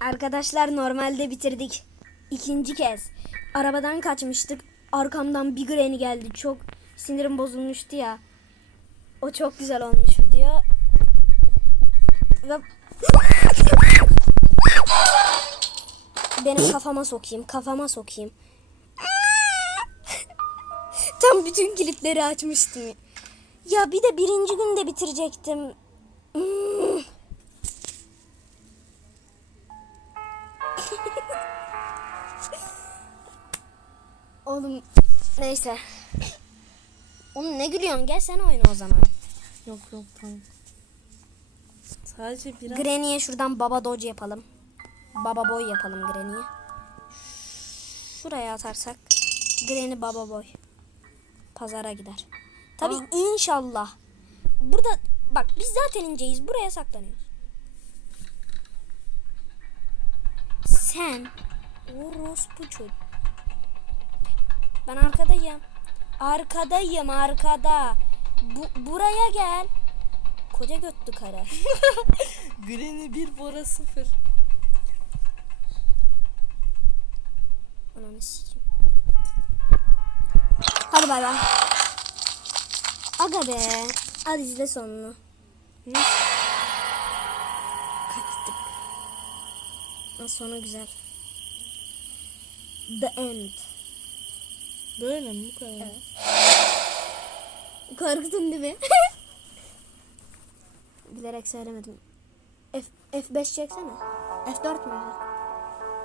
Arkadaşlar normalde bitirdik. İkinci kez. Arabadan kaçmıştık. Arkamdan bir Granny geldi. Çok sinirim bozulmuştu ya. O çok güzel olmuş video. Ve... Benim kafama sokayım. Kafama sokayım. Tam bütün kilitleri açmıştım. Ya bir de birinci günde bitirecektim. Oğlum neyse. Oğlum ne gülüyorsun? Gel sen oyna o zaman. Yok yok tamam. Sadece biraz Granny'e şuradan baba dodge yapalım. Baba boy yapalım Granny'e. Şuraya atarsak Granny baba boy. Pazara gider. Tabi inşallah. Burada bak biz zaten inceyiz. Buraya saklanıyoruz. Sen orospu çocuk. Ben arkadayım. Arkadayım arkada. Bu, buraya gel. Koca götlü kara. Granny 1 Bora 0. Ananı sikeyim. Hadi bay bay. Aga be. Hadi izle sonunu. Kaçtık. Ama sonu güzel. The end. Böyle mi bu kadar? Korktun değil mi? Bilerek söylemedim. F, F5 çeksene. F4 mü?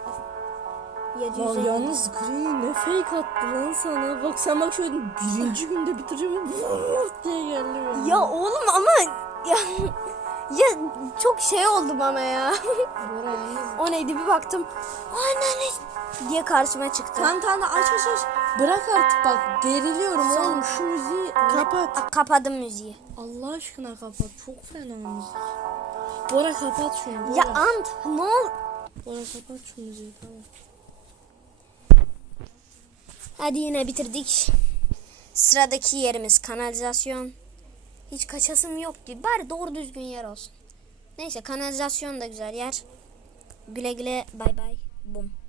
F... 750. Ya yalnız Granny ne fake attı lan sana. Bak sen bak şöyle birinci günde bitireceğim. Diye geldi benim. Ya oğlum ama ya ya çok şey oldum ama ya. O neydi bir baktım. Anne diye karşıma çıktı. Tamam tamam aç aç aç. Bırak artık bak geriliyorum oğlum şu müziği kapat. Kapadım müziği. Allah aşkına kapat. Çok fena müzik. Bora kapat şunu. Bora. Ya Ant ne ol? Bora kapat şu müziği tamam. Hadi yine bitirdik. Sıradaki yerimiz kanalizasyon. Hiç kaçasım yok ki. Bari doğru düzgün yer olsun. Neyse kanalizasyon da güzel yer. Güle güle bay bay. Bum.